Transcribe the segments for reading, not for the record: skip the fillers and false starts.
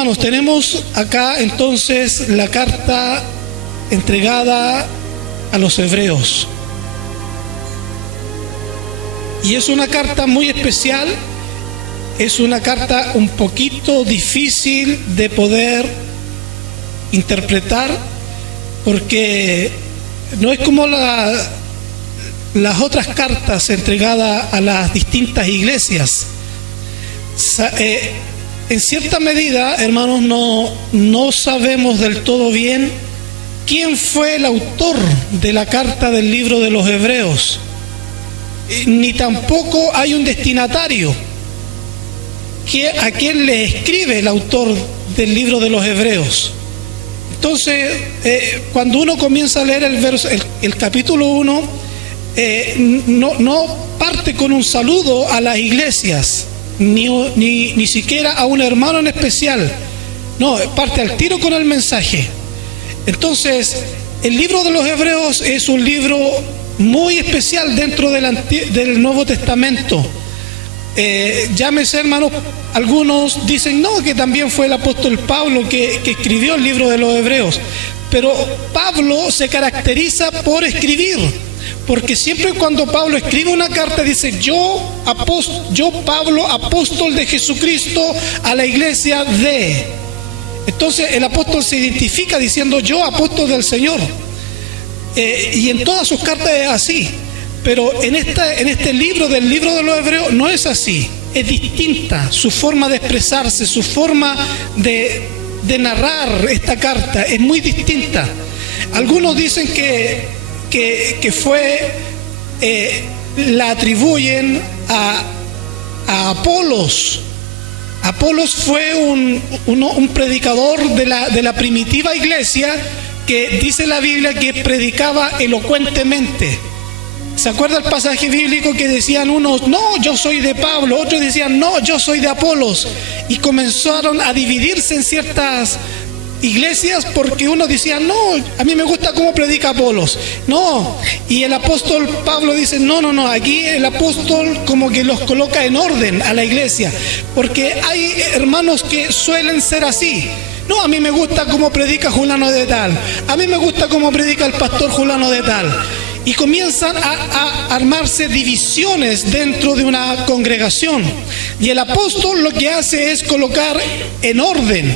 hermanos, tenemos acá entonces la carta entregada a los hebreos. Y es una carta muy especial, es una carta un poquito difícil de poder interpretar, porque no es como las otras cartas entregadas a las distintas iglesias. En cierta medida, hermanos, no sabemos del todo bien quién fue el autor de la carta del libro de los Hebreos, ni tampoco hay un destinatario. ¿A quién le escribe el autor del libro de los Hebreos? Entonces, cuando uno comienza a leer el capítulo 1, no parte con un saludo a las iglesias, ni siquiera a un hermano en especial. No, parte al tiro con el mensaje. Entonces, el libro de los Hebreos es un libro muy especial dentro del Nuevo Testamento. Llámese, hermanos, algunos dicen no, que también fue el apóstol Pablo que escribió el libro de los Hebreos, pero Pablo se caracteriza por escribir, porque siempre cuando Pablo escribe una carta dice yo Pablo, apóstol de Jesucristo a la iglesia de. Entonces el apóstol se identifica diciendo yo, apóstol del Señor, y en todas sus cartas es así. Pero en este libro, del libro de los Hebreos, no es así, es distinta su forma de expresarse, su forma de narrar esta carta, es muy distinta. Algunos dicen que fue, la atribuyen a Apolos. Apolos fue un predicador de la primitiva iglesia que dice la Biblia que predicaba elocuentemente. ¿Se acuerda el pasaje bíblico que decían unos, no, yo soy de Pablo, otros decían, no, yo soy de Apolos? Y comenzaron a dividirse en ciertas iglesias porque uno decía, no, a mí me gusta cómo predica Apolos. No, y el apóstol Pablo dice, no, aquí el apóstol como que los coloca en orden a la iglesia, porque hay hermanos que suelen ser así. No, a mí me gusta cómo predica Julano de tal, a mí me gusta cómo predica el pastor Julano de tal. Y comienzan a armarse divisiones dentro de una congregación. Y el apóstol lo que hace es colocar en orden.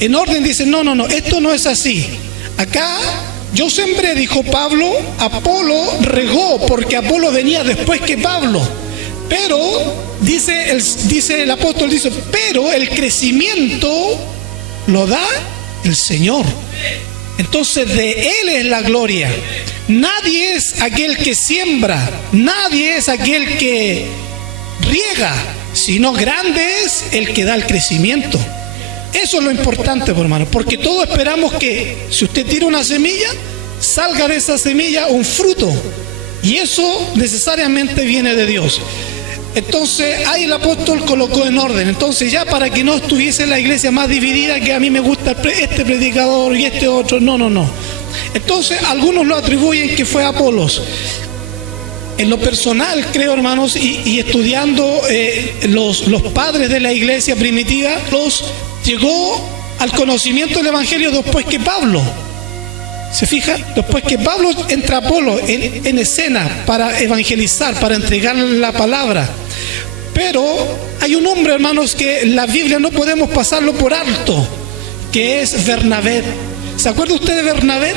En orden dice, no, esto no es así. Acá yo sembré, dijo Pablo, Apolo regó, porque Apolo venía después que Pablo. Pero, dice el apóstol, pero el crecimiento lo da el Señor. Entonces de Él es la gloria. Nadie es aquel que siembra, nadie es aquel que riega, sino grande es el que da el crecimiento. Eso es lo importante, hermano, porque todos esperamos que si usted tira una semilla, salga de esa semilla un fruto, y eso necesariamente viene de Dios. Entonces ahí el apóstol colocó en orden. Entonces ya para que no estuviese la iglesia más dividida, que a mí me gusta este predicador y este otro, no. Entonces algunos lo atribuyen que fue Apolos. En lo personal creo, hermanos, y estudiando los padres de la iglesia primitiva, llegó al conocimiento del evangelio después que Pablo. ¿Se fija? Después que Pablo entra Apolo en escena para evangelizar, para entregar la palabra. Pero hay un hombre, hermanos, que en la Biblia no podemos pasarlo por alto, que es Bernabé. ¿Se acuerda usted de Bernabé?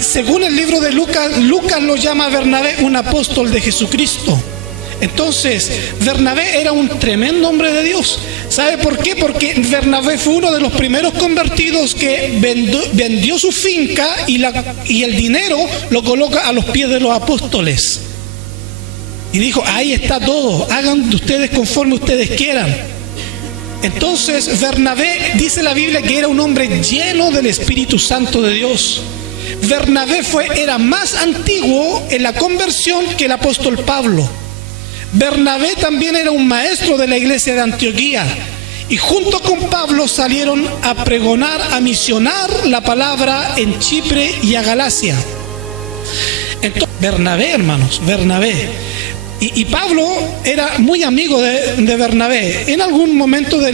Según el libro de Lucas lo llama a Bernabé un apóstol de Jesucristo. Entonces, Bernabé era un tremendo hombre de Dios. ¿Sabe por qué? Porque Bernabé fue uno de los primeros convertidos que vendió su finca y el dinero lo coloca a los pies de los apóstoles. Y dijo, ahí está todo, hagan ustedes conforme ustedes quieran. Entonces, Bernabé, dice la Biblia, que era un hombre lleno del Espíritu Santo de Dios. Bernabé era más antiguo en la conversión que el apóstol Pablo. Bernabé también era un maestro de la iglesia de Antioquía, y junto con Pablo salieron a pregonar, a misionar la palabra en Chipre y a Galacia. Entonces, Bernabé, hermanos, Bernabé. Y Pablo era muy amigo de Bernabé. En algún momento de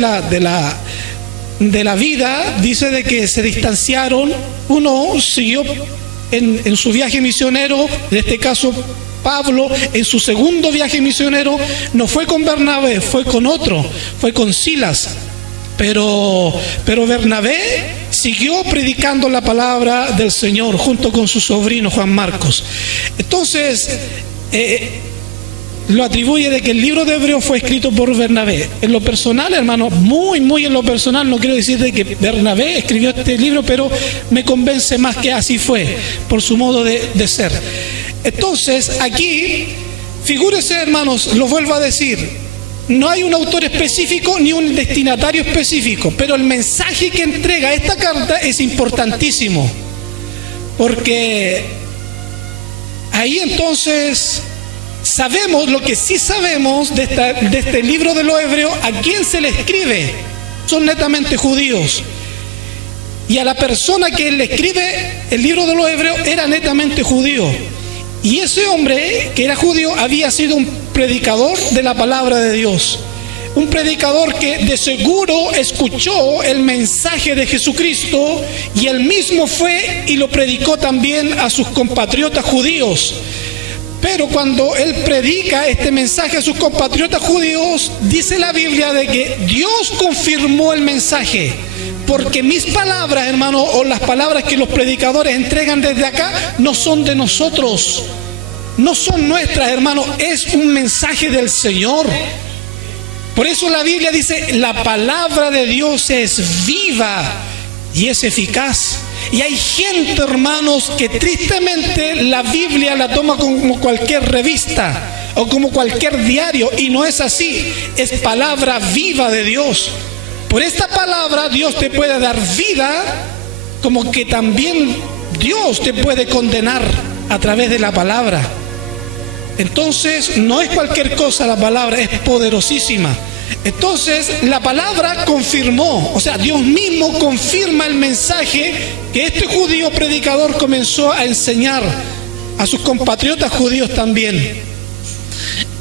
de la vida, dice de que se distanciaron. Uno siguió en su viaje misionero, en este caso Pablo, en su segundo viaje misionero, no fue con Bernabé, fue con otro, fue con Silas. Pero Bernabé siguió predicando la palabra del Señor junto con su sobrino Juan Marcos. Entonces, lo atribuye de que el libro de Hebreos fue escrito por Bernabé. En lo personal, hermano, muy en lo personal, no quiero decir de que Bernabé escribió este libro, pero me convence más que así fue, por su modo de ser. Entonces, aquí, figúrese, hermanos, lo vuelvo a decir, no hay un autor específico ni un destinatario específico, pero el mensaje que entrega esta carta es importantísimo, porque ahí entonces sabemos lo que sí sabemos de este libro de los Hebreos. ¿A quién se le escribe? Son netamente judíos, y a la persona que le escribe el libro de los Hebreos era netamente judío. Y ese hombre que era judío había sido un predicador de la palabra de Dios, un predicador que de seguro escuchó el mensaje de Jesucristo, y él mismo fue y lo predicó también a sus compatriotas judíos. Pero cuando él predica este mensaje a sus compatriotas judíos, dice la Biblia de que Dios confirmó el mensaje, porque mis palabras, hermano, o las palabras que los predicadores entregan desde acá, no son de nosotros, no son nuestras, hermano, es un mensaje del Señor. Por eso la Biblia dice, la palabra de Dios es viva y es eficaz. Y hay gente, hermanos, que tristemente la Biblia la toma como cualquier revista o como cualquier diario, y no es así, es palabra viva de Dios. Por esta palabra Dios te puede dar vida, como que también Dios te puede condenar a través de la palabra. Entonces no es cualquier cosa la palabra, es poderosísima. Entonces la palabra confirmó, o sea, Dios mismo confirma el mensaje que este judío predicador comenzó a enseñar a sus compatriotas judíos también.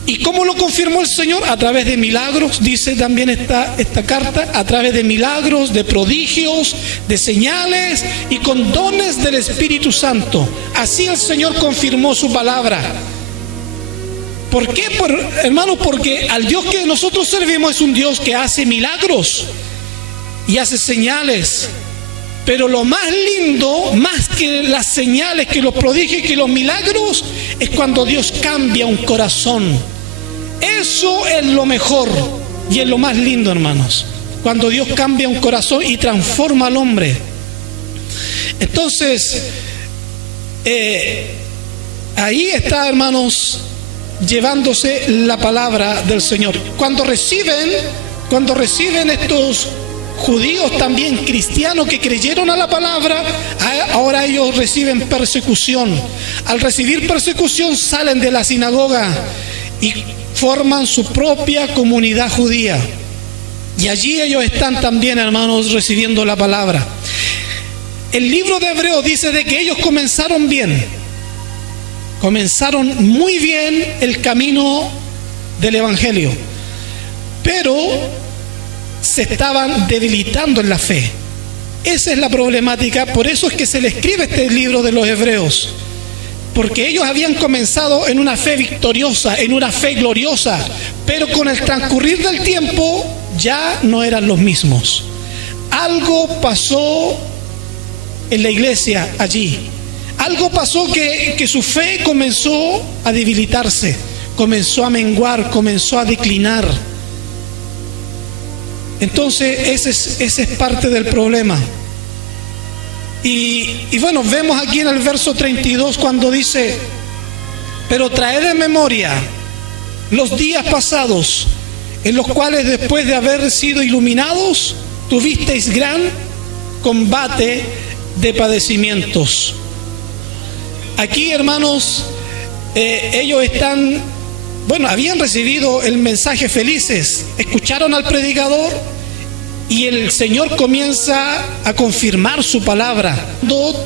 ¿Y cómo lo confirmó el Señor? A través de milagros, dice también esta carta, a través de milagros, de prodigios, de señales y con dones del Espíritu Santo. Así el Señor confirmó su palabra. ¿Por qué, hermanos? Porque al Dios que nosotros servimos es un Dios que hace milagros y hace señales. Pero lo más lindo, más que las señales, que los prodigios, que los milagros, es cuando Dios cambia un corazón. Eso es lo mejor y es lo más lindo, hermanos, cuando Dios cambia un corazón y transforma al hombre. Entonces, ahí está, hermanos, llevándose la palabra del Señor. Cuando reciben estos judíos también cristianos que creyeron a la palabra, ahora ellos reciben persecución. Al recibir persecución salen de la sinagoga y forman su propia comunidad judía, y allí ellos están también, hermanos, recibiendo la palabra. El libro de Hebreos dice de que ellos comenzaron bien, comenzaron muy bien el camino del Evangelio, pero se estaban debilitando en la fe. Esa es la problemática. Por eso es que se le escribe este libro de los Hebreos, porque ellos habían comenzado en una fe victoriosa, en una fe gloriosa, pero con el transcurrir del tiempo ya no eran los mismos. Algo pasó en la iglesia allí, algo pasó que su fe comenzó a debilitarse, comenzó a menguar, comenzó a declinar. Entonces ese es parte del problema. Y bueno, vemos aquí en el verso 32 cuando dice: pero traed de memoria los días pasados, en los cuales después de haber sido iluminados, tuvisteis gran combate de padecimientos. Aquí, hermanos, ellos habían recibido el mensaje felices, escucharon al predicador, y el Señor comienza a confirmar su palabra,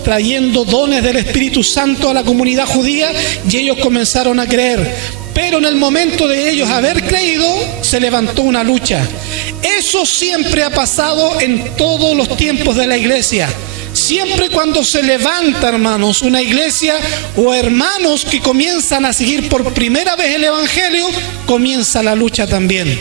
trayendo dones del Espíritu Santo a la comunidad judía, y ellos comenzaron a creer. Pero en el momento de ellos haber creído, se levantó una lucha. Eso siempre ha pasado en todos los tiempos de la iglesia. Siempre cuando se levanta, hermanos, una iglesia o hermanos que comienzan a seguir por primera vez el Evangelio, comienza la lucha también.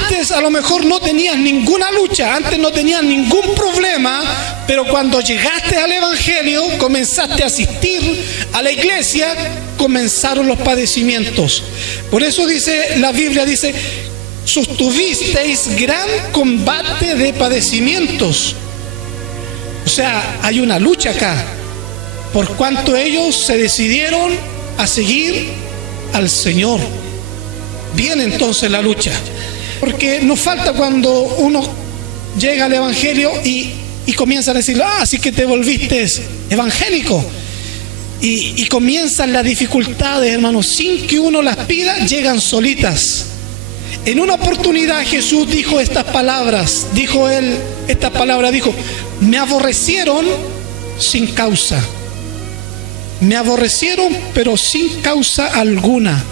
Antes a lo mejor no tenías ninguna lucha, antes no tenías ningún problema, pero cuando llegaste al Evangelio, comenzaste a asistir a la iglesia, comenzaron los padecimientos. Por eso dice la Biblia, dice, sostuvisteis gran combate de padecimientos. O sea, hay una lucha acá, por cuanto ellos se decidieron a seguir al Señor. Viene entonces la lucha, porque nos falta cuando uno llega al Evangelio y comienzan a decir, así que te volviste evangélico. Y comienzan las dificultades, hermanos, sin que uno las pida, llegan solitas. En una oportunidad Jesús dijo estas palabras, dijo, me aborrecieron sin causa. Me aborrecieron, pero sin causa alguna.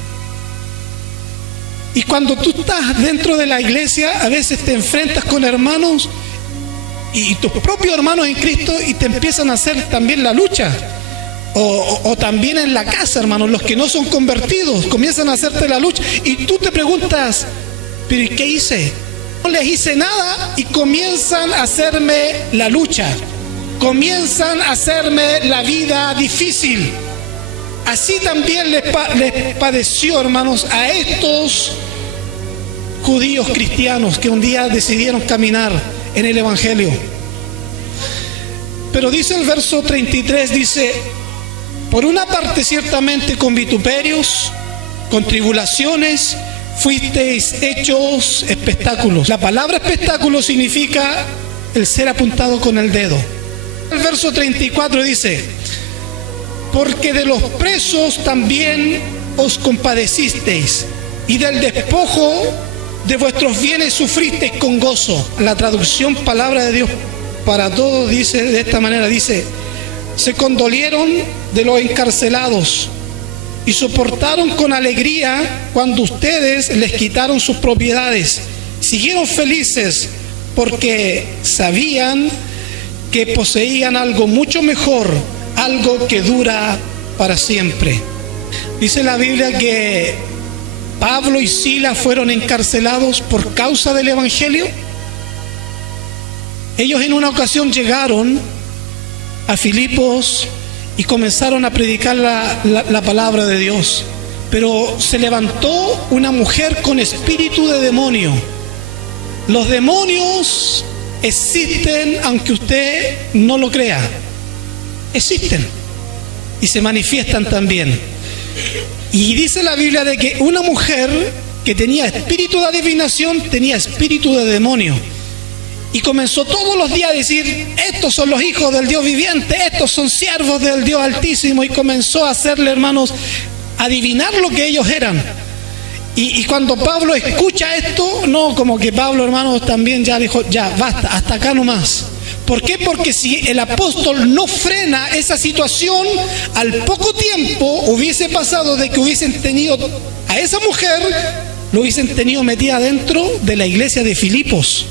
Y cuando tú estás dentro de la iglesia, a veces te enfrentas con hermanos y tus propios hermanos en Cristo y te empiezan a hacer también la lucha. O también en la casa, hermanos, los que no son convertidos comienzan a hacerte la lucha y tú te preguntas, ¿pero y qué hice? No les hice nada y comienzan a hacerme la lucha, comienzan a hacerme la vida difícil. Así también les padeció, hermanos, a estos judíos cristianos que un día decidieron caminar en el Evangelio. Pero dice el verso 33, dice, por una parte ciertamente con vituperios, con tribulaciones, fuisteis hechos espectáculos. La palabra espectáculo significa el ser apuntado con el dedo. El verso 34 dice, porque de los presos también os compadecisteis, y del despojo de vuestros bienes sufristeis con gozo. La traducción Palabra de Dios para Todos dice de esta manera, dice, se condolieron de los encarcelados y soportaron con alegría cuando ustedes les quitaron sus propiedades. Siguieron felices porque sabían que poseían algo mucho mejor, algo que dura para siempre. Dice la Biblia que Pablo y Silas fueron encarcelados por causa del Evangelio. Ellos en una ocasión llegaron a Filipos y comenzaron a predicar la palabra de Dios. Pero se levantó una mujer con espíritu de demonio. Los demonios existen aunque usted no lo crea. Existen y se manifiestan también. Y dice la Biblia de que una mujer que tenía espíritu de adivinación tenía espíritu de demonio. Y comenzó todos los días a decir, estos son los hijos del Dios viviente, estos son siervos del Dios Altísimo. Y comenzó a hacerle, hermanos, adivinar lo que ellos eran. Y cuando Pablo escucha esto, no, como que Pablo, hermanos, también ya dijo, ya, basta, hasta acá nomás. ¿Por qué? Porque si el apóstol no frena esa situación, al poco tiempo hubiese pasado de que hubiesen tenido a esa mujer, lo hubiesen tenido metida dentro de la iglesia de Filipos.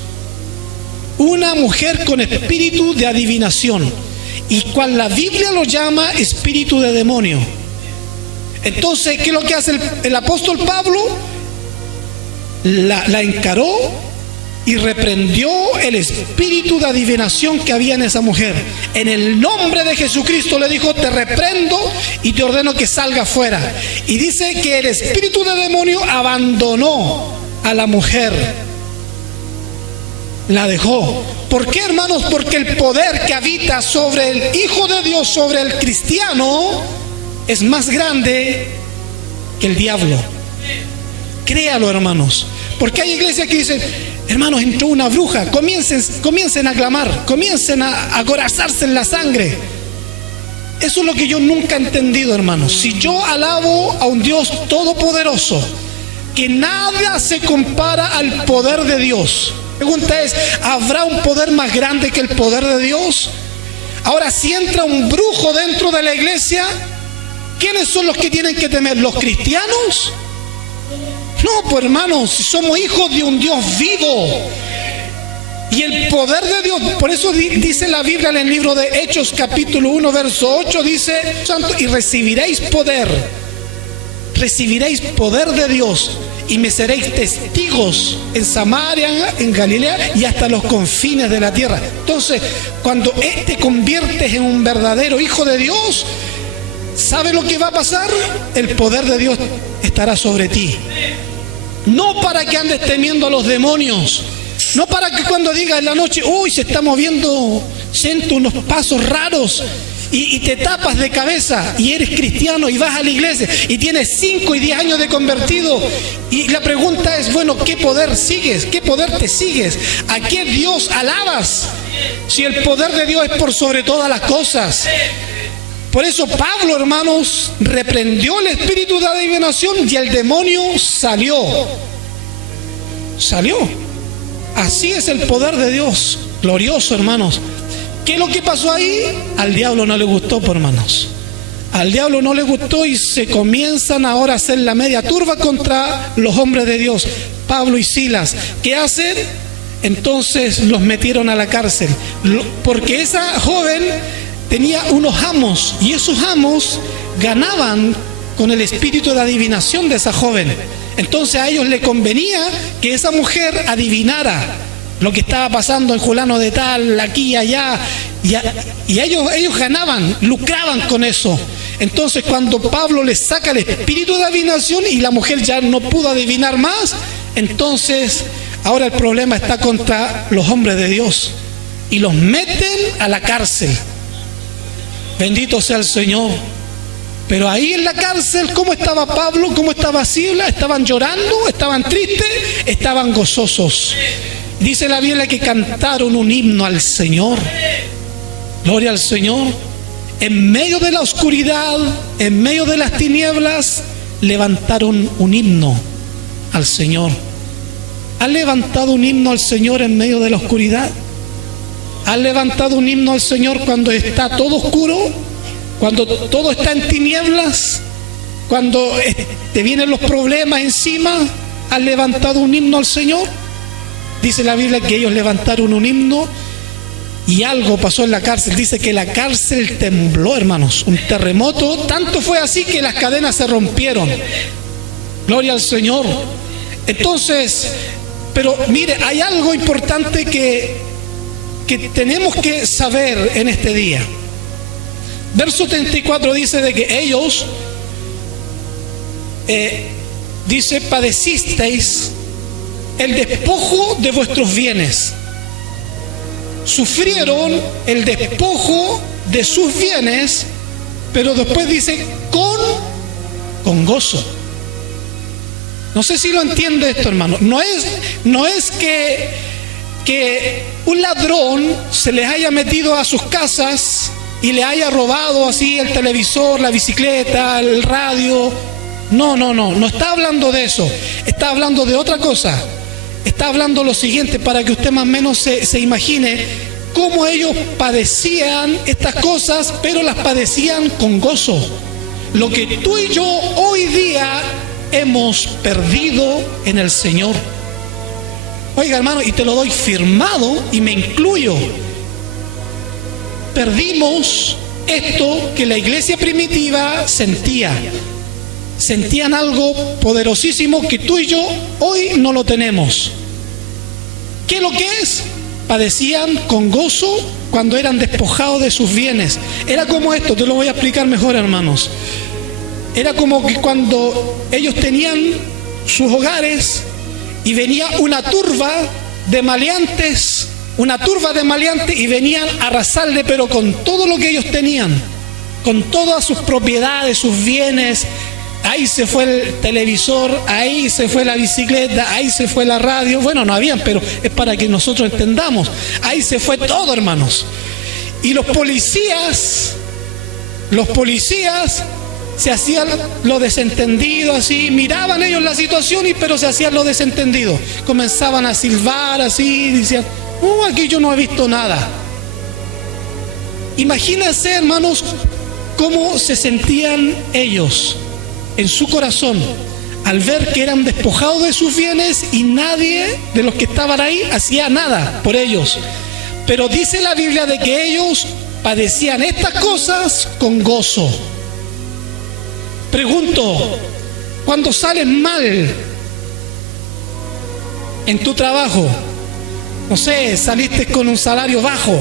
Una mujer con espíritu de adivinación, y cual la Biblia lo llama espíritu de demonio. Entonces, ¿qué es lo que hace el apóstol Pablo? La encaró y reprendió el espíritu de adivinación que había en esa mujer. En el nombre de Jesucristo le dijo, te reprendo y te ordeno que salga fuera. Y dice que el espíritu de demonio abandonó a la mujer. La dejó. ¿Por qué, hermanos? Porque el poder que habita sobre el Hijo de Dios, sobre el cristiano, es más grande que el diablo. Créalo, hermanos. Porque hay iglesias que dicen, hermanos, entró una bruja, comiencen a clamar, comiencen a acorazarse en la sangre. Eso es lo que yo nunca he entendido, hermanos. Si yo alabo a un Dios todopoderoso, que nada se compara al poder de Dios. La pregunta es, ¿habrá un poder más grande que el poder de Dios? Ahora, si entra un brujo dentro de la iglesia, ¿Quiénes son los que tienen que temer? ¿Los cristianos? No, pues hermanos, si somos hijos de un Dios vivo. Y el poder de Dios, por eso dice la Biblia en el libro de Hechos capítulo 1 verso 8, dice, Santo, y recibiréis poder de Dios, y me seréis testigos en Samaria, en Galilea y hasta los confines de la tierra. Entonces, cuando te conviertes en un verdadero hijo de Dios, ¿sabe lo que va a pasar? El poder de Dios estará sobre ti. No para que andes temiendo a los demonios, no para que cuando digas en la noche, uy, se está moviendo, siento unos pasos raros, y te tapas de cabeza y eres cristiano y vas a la iglesia y tienes 5 y 10 años de convertido, y la pregunta es, bueno, ¿qué poder sigues? ¿Qué poder te sigues? ¿A qué Dios alabas? Si el poder de Dios es por sobre todas las cosas. Por eso Pablo, hermanos, reprendió el espíritu de adivinación y el demonio salió. Así es el poder de Dios, glorioso, hermanos. ¿Qué es lo que pasó ahí? Al diablo no le gustó, por hermanos. Al diablo no le gustó y se comienzan ahora a hacer la media turba contra los hombres de Dios, Pablo y Silas. ¿Qué hacen? Entonces los metieron a la cárcel, porque esa joven tenía unos amos, y esos amos ganaban con el espíritu de adivinación de esa joven. Entonces a ellos le convenía que esa mujer adivinara lo que estaba pasando en fulano de tal, aquí y allá, y ellos ganaban, lucraban con eso. Entonces cuando Pablo les saca el espíritu de adivinación y la mujer ya no pudo adivinar más, entonces ahora el problema está contra los hombres de Dios y los meten a la cárcel. Bendito sea el Señor. Pero ahí en la cárcel, ¿cómo estaba Pablo? ¿Cómo estaba Silas? ¿Estaban llorando? ¿Estaban tristes? ¿Estaban gozosos? Dice la Biblia que cantaron un himno al Señor. Gloria al Señor. En medio de la oscuridad, en medio de las tinieblas, levantaron un himno al Señor. ¿Has levantado un himno al Señor en medio de la oscuridad? ¿Has levantado un himno al Señor cuando está todo oscuro? Cuando todo está en tinieblas, cuando te vienen los problemas encima, ¿has levantado un himno al Señor? Dice la Biblia que ellos levantaron un himno y algo pasó en la cárcel. Dice que la cárcel tembló, hermanos, un terremoto. Tanto fue así que las cadenas se rompieron. Gloria al Señor. Entonces, pero mire, hay algo importante que tenemos que saber en este día. Verso 34 dice de que ellos, dice, padecisteis el despojo de vuestros bienes. Sufrieron el despojo de sus bienes, pero después dice con gozo. No sé si lo entiende esto, hermano. No es que un ladrón se les haya metido a sus casas y le haya robado así el televisor, la bicicleta, el radio. No está hablando de eso. Está hablando de otra cosa. Está hablando lo siguiente, para que usted más o menos se imagine cómo ellos padecían estas cosas, pero las padecían con gozo. Lo que tú y yo hoy día hemos perdido en el Señor. Oiga, hermano, y te lo doy firmado y me incluyo. Perdimos esto que la iglesia primitiva sentía. Sentían algo poderosísimo que tú y yo hoy no lo tenemos. ¿Qué es lo que es? Padecían con gozo cuando eran despojados de sus bienes. Era como esto, te lo voy a explicar mejor, hermanos. Era como que cuando ellos tenían sus hogares y venía una turba de maleantes y venían a arrasarle, pero con todo lo que ellos tenían, con todas sus propiedades, sus bienes. Ahí se fue el televisor, ahí se fue la bicicleta, ahí se fue la radio. Bueno, no habían, pero es para que nosotros entendamos. Ahí se fue todo, hermanos. Y los policías se hacían lo desentendido, así, miraban ellos la situación, pero se hacían lo desentendido. Comenzaban a silbar así, decían, aquí yo no he visto nada. Imagínense, hermanos, cómo se sentían ellos en su corazón al ver que eran despojados de sus bienes y nadie de los que estaban ahí hacía nada por ellos. Pero dice la Biblia de que ellos padecían estas cosas con gozo. Pregunto, cuando sales mal en tu trabajo, no sé, saliste con un salario bajo,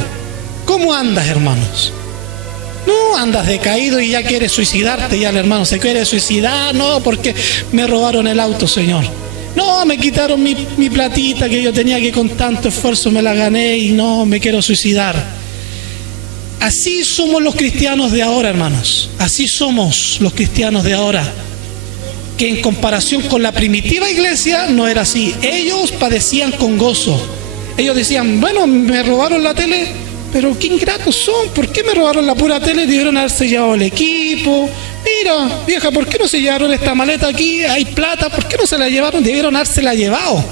¿cómo andas, hermanos? No andas decaído y ya quieres suicidarte, ya el hermano se quiere suicidar, no, porque me robaron el auto, Señor. No, me quitaron mi platita que yo tenía, que con tanto esfuerzo me la gané y no, me quiero suicidar. Así somos los cristianos de ahora, hermanos. Así somos los cristianos de ahora. Que en comparación con la primitiva iglesia no era así. Ellos padecían con gozo. Ellos decían, bueno, me robaron la tele, pero qué ingratos son. ¿Por qué me robaron la pura tele? Debieron haberse llevado el equipo. Mira, vieja, ¿por qué no se llevaron esta maleta aquí? Hay plata, ¿por qué no se la llevaron? Debieron habérsela llevado.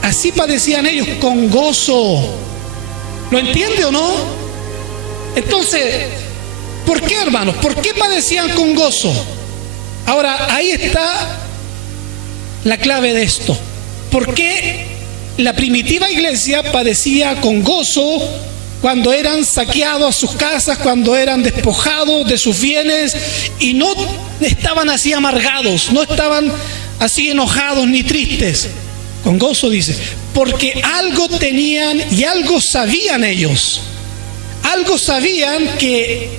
Así padecían ellos con gozo. ¿Lo entiende o no? Entonces, ¿por qué, hermanos? ¿Por qué padecían con gozo? Ahora, ahí está la clave de esto. ¿Por qué la primitiva iglesia padecía con gozo cuando eran saqueados a sus casas, cuando eran despojados de sus bienes y no estaban así amargados, no estaban así enojados ni tristes? Con gozo, dice, porque algo tenían y algo sabían ellos. Algo sabían que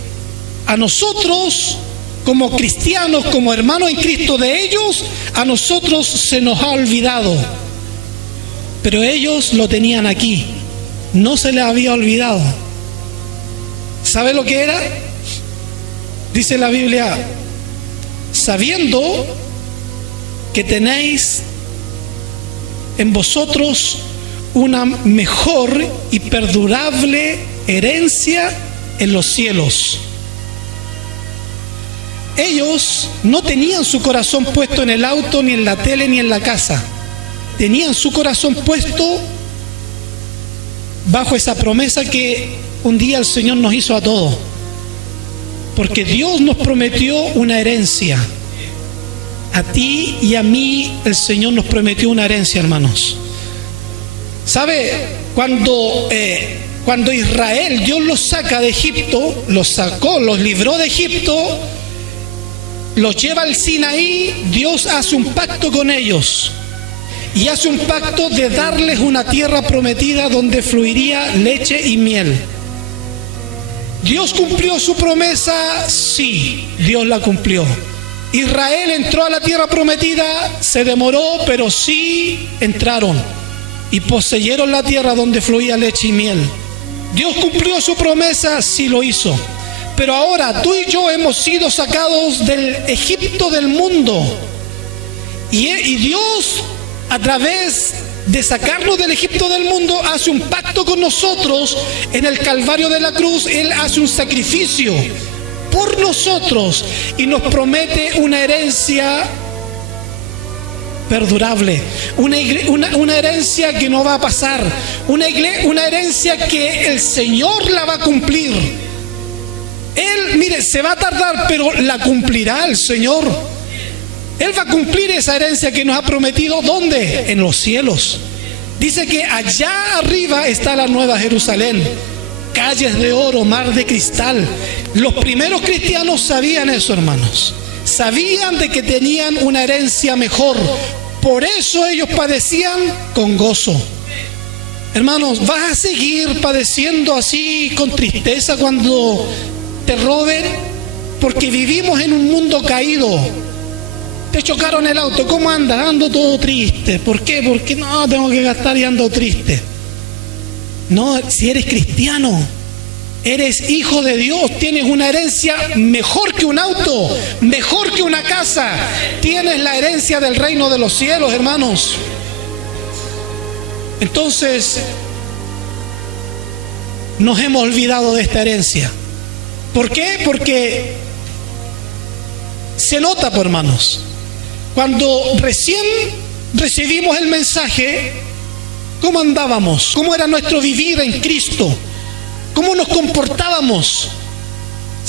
a nosotros, como cristianos, como hermanos en Cristo de ellos, a nosotros se nos ha olvidado. Pero ellos lo tenían aquí, no se les había olvidado. ¿Sabe lo que era? Dice la Biblia, sabiendo que tenéis en vosotros una mejor y perdurable herencia en los cielos. Ellos no tenían su corazón puesto en el auto, ni en la tele, ni en la casa. Tenían su corazón puesto bajo esa promesa que un día el Señor nos hizo a todos. Porque Dios nos prometió una herencia. A ti y a mí el Señor nos prometió una herencia, hermanos. ¿Sabe? Cuando Israel, Dios los saca de Egipto, los sacó, los libró de Egipto, los lleva al Sinaí, Dios hace un pacto con ellos. Y hace un pacto de darles una tierra prometida donde fluiría leche y miel. ¿Dios cumplió su promesa? Sí, Dios la cumplió. Israel entró a la tierra prometida, se demoró, pero sí entraron y poseyeron la tierra donde fluía leche y miel. ¿Dios cumplió su promesa? Sí lo hizo. Pero ahora tú y yo hemos sido sacados del Egipto del mundo. Y Dios, a través de sacarnos del Egipto del mundo, hace un pacto con nosotros en el Calvario de la cruz. Él hace un sacrificio por nosotros y nos promete una herencia perdurable, una herencia que no va a pasar, una herencia que el Señor la va a cumplir. Él, mire, se va a tardar, pero la cumplirá el Señor. Él va a cumplir esa herencia que nos ha prometido. ¿Dónde? En los cielos. Dice que allá arriba está la nueva Jerusalén, calles de oro, mar de cristal. Los primeros cristianos sabían eso, hermanos. Sabían de que tenían una herencia mejor. Por eso ellos padecían con gozo. Hermanos, ¿vas a seguir padeciendo así con tristeza cuando te roben? Porque vivimos en un mundo caído. Te chocaron el auto, ¿cómo andas? Ando todo triste. ¿Por qué? Porque no, tengo que gastar y ando triste. No, si eres cristiano, eres hijo de Dios, tienes una herencia mejor que un auto, mejor que una casa. Tienes la herencia del reino de los cielos, hermanos. Entonces, nos hemos olvidado de esta herencia. ¿Por qué? Porque se nota, pues, hermanos. Cuando recién recibimos el mensaje, ¿cómo andábamos? ¿Cómo era nuestro vivir en Cristo? ¿Cómo nos comportábamos?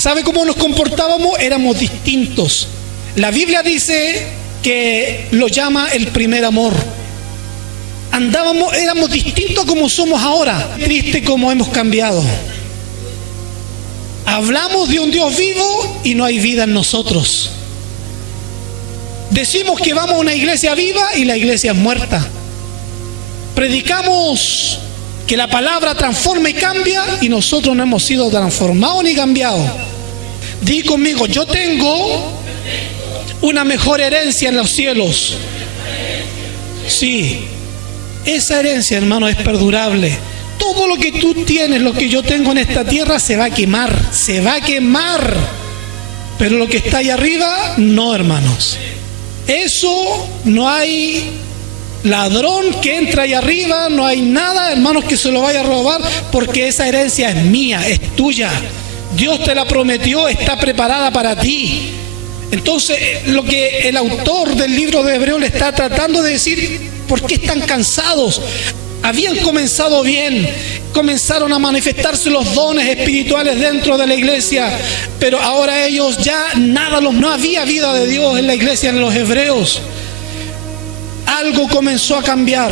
¿Sabe cómo nos comportábamos? Éramos distintos. La Biblia dice que lo llama el primer amor. Éramos distintos a como somos ahora. Triste como hemos cambiado. Hablamos de un Dios vivo y no hay vida en nosotros. Decimos que vamos a una iglesia viva y la iglesia es muerta. Predicamos que la palabra transforma y cambia y nosotros no hemos sido transformados ni cambiados. Di conmigo, yo tengo una mejor herencia en los cielos. Sí, esa herencia, hermano, es perdurable. Todo lo que tú tienes, lo que yo tengo en esta tierra, se va a quemar, se va a quemar. Pero lo que está ahí arriba, no, hermanos. Eso no hay ladrón que entra ahí arriba, no hay nada, hermanos, que se lo vaya a robar, porque esa herencia es mía, es tuya. Dios te la prometió, está preparada para ti. Entonces, lo que el autor del libro de Hebreos le está tratando de decir, ¿por qué están cansados? Habían comenzado bien, comenzaron a manifestarse los dones espirituales dentro de la iglesia, pero ahora ellos ya no había vida de Dios en la iglesia, en los hebreos. Algo comenzó a cambiar.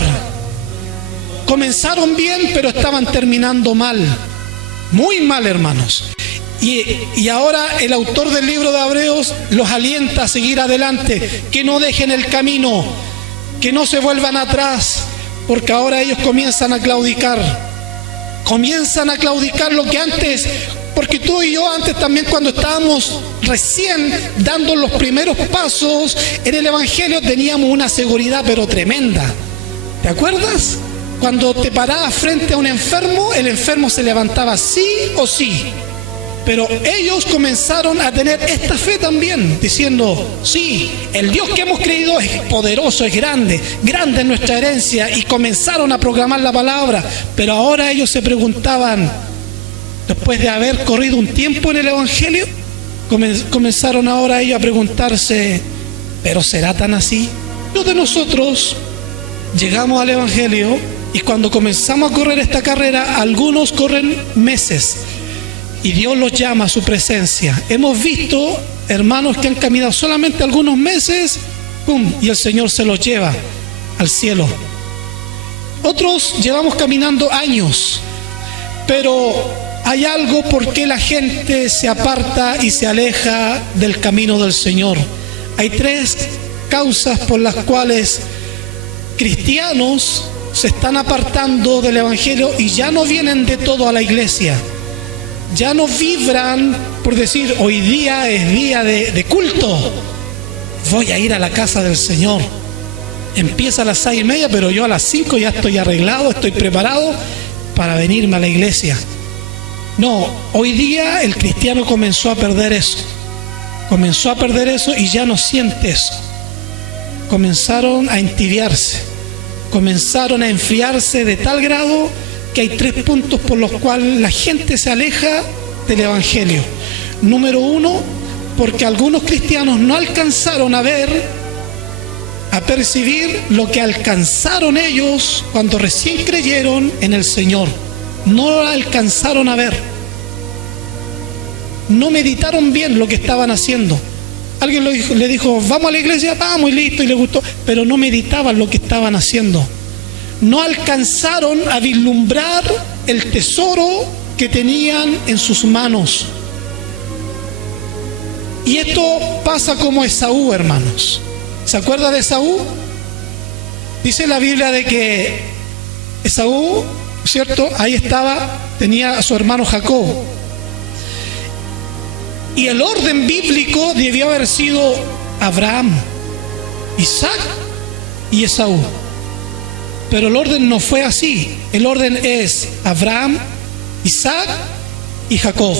Comenzaron bien, pero estaban terminando mal, muy mal, hermanos. Y ahora el autor del libro de Hebreos los alienta a seguir adelante, que no dejen el camino, que no se vuelvan atrás, porque ahora ellos comienzan a claudicar lo que antes, porque tú y yo antes también, cuando estábamos recién dando los primeros pasos en el Evangelio, teníamos una seguridad pero tremenda. ¿Te acuerdas? Cuando te parabas frente a un enfermo, el enfermo se levantaba sí o sí. Pero ellos comenzaron a tener esta fe también, diciendo, sí, el Dios que hemos creído es poderoso, es grande es nuestra herencia, y comenzaron a proclamar la palabra. Pero ahora ellos se preguntaban, después de haber corrido un tiempo en el Evangelio, comenzaron ahora ellos a preguntarse, ¿pero será tan así? Muchos de nosotros llegamos al Evangelio y cuando comenzamos a correr esta carrera, algunos corren meses, y Dios los llama a su presencia. Hemos visto hermanos que han caminado solamente algunos meses, ¡pum!, y el Señor se los lleva al cielo. Otros llevamos caminando años, pero hay algo por qué la gente se aparta y se aleja del camino del Señor. Hay 3 causas por las cuales cristianos se están apartando del Evangelio y ya no vienen de todo a la iglesia. Ya no vibran por decir, hoy día es día de culto, voy a ir a la casa del Señor. Empieza a las 6:30, pero yo a las 5 ya estoy arreglado, estoy preparado para venirme a la iglesia. No, hoy día el cristiano comenzó a perder eso. Y ya no siente eso. Comenzaron a entibiarse, comenzaron a enfriarse de tal grado que hay 3 puntos por los cuales la gente se aleja del Evangelio. Número 1, porque algunos cristianos no alcanzaron a percibir lo que alcanzaron ellos cuando recién creyeron en el Señor. No lo alcanzaron a ver. No meditaron bien lo que estaban haciendo. Alguien le dijo, vamos a la iglesia, vamos, y listo, y le gustó, pero no meditaban lo que estaban haciendo. No alcanzaron a vislumbrar el tesoro que tenían en sus manos. Y esto pasa como Esaú, hermanos. ¿Se acuerda de Esaú? Dice la Biblia de que Esaú, ¿cierto? Ahí tenía a su hermano Jacob. Y el orden bíblico debió haber sido Abraham, Isaac y Esaú. Pero el orden no fue así. El orden es Abraham, Isaac y Jacob.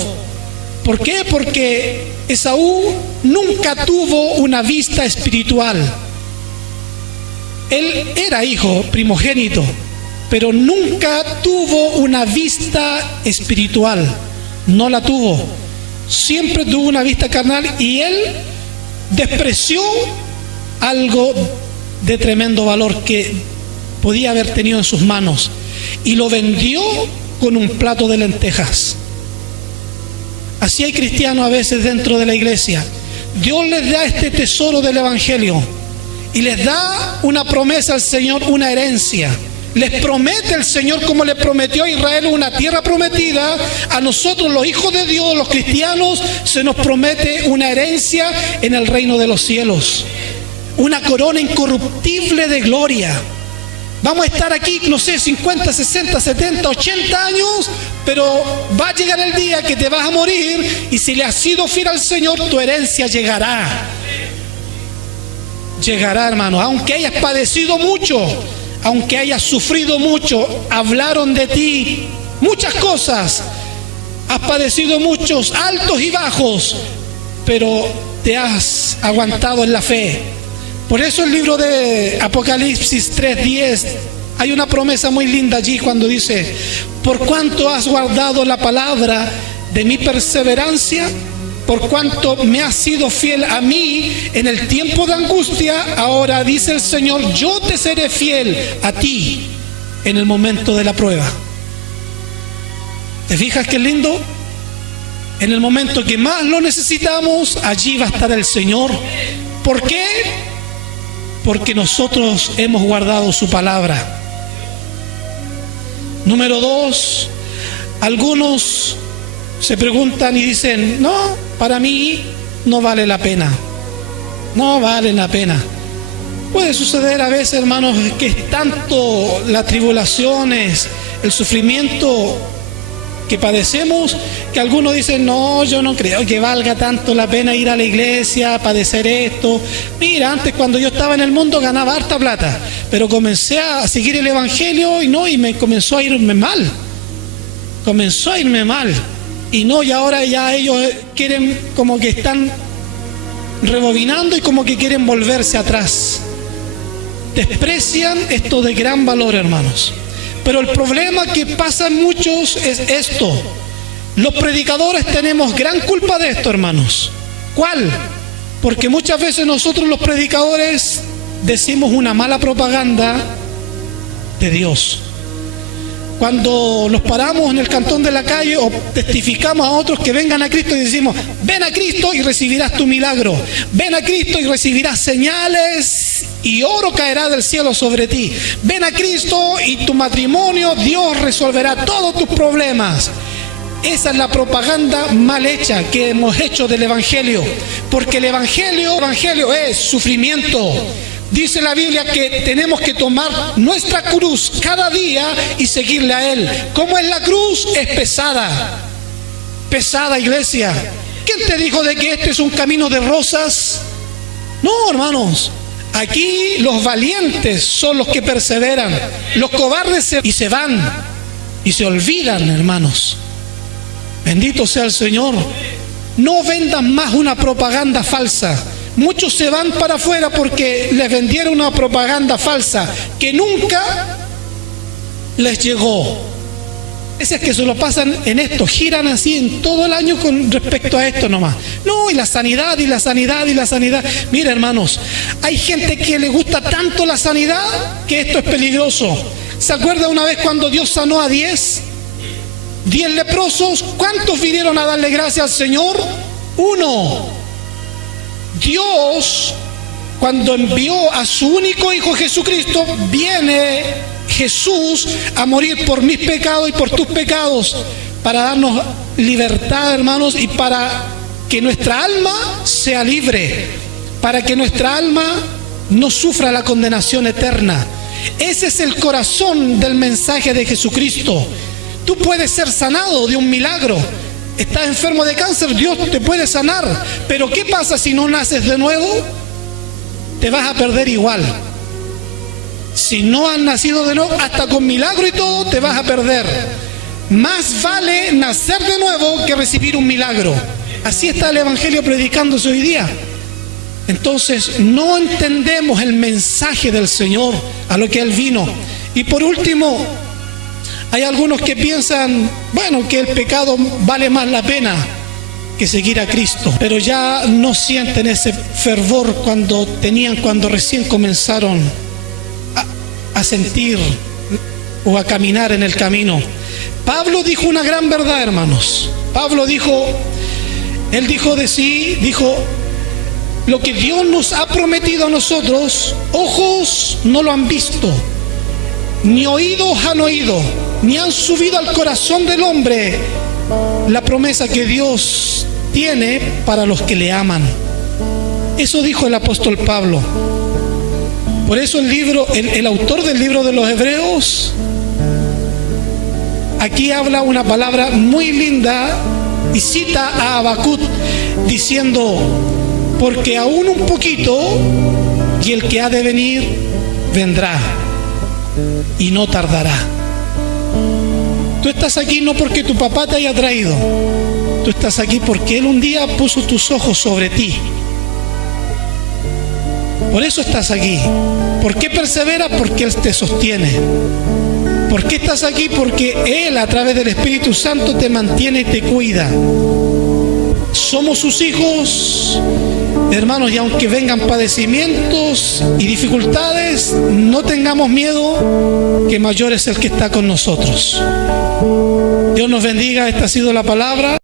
¿Por qué? Porque Esaú nunca tuvo una vista espiritual. Él era hijo primogénito, pero nunca tuvo una vista espiritual. No la tuvo. Siempre tuvo una vista carnal y él despreció algo de tremendo valor que podía haber tenido en sus manos y lo vendió con un plato de lentejas. Así hay cristianos a veces dentro de la iglesia. Dios les da este tesoro del Evangelio y les da una promesa al Señor, una herencia. Les promete el Señor, como le prometió a Israel, una tierra prometida. A nosotros, los hijos de Dios, los cristianos, se nos promete una herencia en el reino de los cielos, una corona incorruptible de gloria. Vamos a estar aquí, no sé, 50, 60, 70, 80 años, pero va a llegar el día que te vas a morir, y si le has sido fiel al Señor, tu herencia llegará. Llegará, hermano, aunque hayas padecido mucho, aunque hayas sufrido mucho, hablaron de ti muchas cosas, has padecido muchos altos y bajos, pero te has aguantado en la fe. Por eso el libro de Apocalipsis 3:10, hay una promesa muy linda allí cuando dice: por cuanto has guardado la palabra de mi perseverancia, por cuanto me has sido fiel a mí en el tiempo de angustia, ahora dice el Señor, yo te seré fiel a ti en el momento de la prueba. ¿Te fijas qué lindo? En el momento que más lo necesitamos, allí va a estar el Señor. ¿Por qué? Porque nosotros hemos guardado su palabra. Número 2, algunos se preguntan y dicen: no, para mí no vale la pena. No vale la pena. Puede suceder a veces, hermanos, que es tanto las tribulaciones, el sufrimiento que padecemos, que algunos dicen: no, yo no creo que valga tanto la pena ir a la iglesia, padecer esto. Mira, antes cuando yo estaba en el mundo ganaba harta plata, pero comencé a seguir el Evangelio y me comenzó a irme mal. Comenzó a irme mal. Y ahora ya ellos quieren, como que están rebobinando y como que quieren volverse atrás. Desprecian esto de gran valor, hermanos. Pero el problema que pasa en muchos es esto. Los predicadores tenemos gran culpa de esto, hermanos. ¿Cuál? Porque muchas veces nosotros los predicadores decimos una mala propaganda de Dios. Cuando los paramos en el cantón de la calle o testificamos a otros que vengan a Cristo y decimos: ven a Cristo y recibirás tu milagro, ven a Cristo y recibirás señales y oro caerá del cielo sobre ti, ven a Cristo y tu matrimonio, Dios resolverá todos tus problemas. Esa es la propaganda mal hecha que hemos hecho del Evangelio, porque el Evangelio es sufrimiento. Dice la Biblia que tenemos que tomar nuestra cruz cada día y seguirle a Él. ¿Cómo es la cruz? Es pesada. Pesada, iglesia. ¿Quién te dijo de que este es un camino de rosas? No, hermanos. Aquí los valientes son los que perseveran. Los cobardes se van y se olvidan, hermanos. Bendito sea el Señor. No vendan más una propaganda falsa. Muchos se van para afuera porque les vendieron una propaganda falsa que nunca les llegó. Es que se lo pasan en esto, giran así en todo el año con respecto a esto nomás. No, y la sanidad, y la sanidad, y la sanidad. Mira, hermanos, hay gente que le gusta tanto la sanidad que esto es peligroso. ¿Se acuerda una vez cuando Dios sanó a 10 leprosos? ¿Cuántos vinieron a darle gracias al Señor? 1. Dios, cuando envió a su único Hijo Jesucristo, viene Jesús a morir por mis pecados y por tus pecados, para darnos libertad, hermanos, y para que nuestra alma sea libre, para que nuestra alma no sufra la condenación eterna. Ese es el corazón del mensaje de Jesucristo. Tú puedes ser sanado de un milagro. Estás enfermo de cáncer, Dios te puede sanar. Pero ¿qué pasa si no naces de nuevo? Te vas a perder igual. Si no has nacido de nuevo, hasta con milagro y todo, te vas a perder. Más vale nacer de nuevo que recibir un milagro. Así está el Evangelio predicándose hoy día. Entonces, no entendemos el mensaje del Señor, a lo que Él vino. Y por último, hay algunos que piensan, bueno, que el pecado vale más la pena que seguir a Cristo, pero ya no sienten ese fervor cuando recién comenzaron a sentir o a caminar en el camino. Pablo dijo una gran verdad, hermanos. Pablo dijo: Él dijo de sí, dijo, lo que Dios nos ha prometido a nosotros, ojos no lo han visto, ni oídos han oído, ni han subido al corazón del hombre la promesa que Dios tiene para los que le aman. Eso dijo el apóstol Pablo. Por eso el autor del libro de los Hebreos aquí habla una palabra muy linda y cita a Habacuc diciendo, porque aún un poquito y el que ha de venir vendrá y no tardará. Tú estás aquí no porque tu papá te haya traído, tú estás aquí porque Él un día puso tus ojos sobre ti. Por eso estás aquí. ¿Por qué perseveras? Porque Él te sostiene. ¿Por qué estás aquí? Porque Él a través del Espíritu Santo te mantiene y te cuida. Somos sus hijos, hermanos, y aunque vengan padecimientos y dificultades, no tengamos miedo, que mayor es el que está con nosotros. Dios nos bendiga. Esta ha sido la palabra.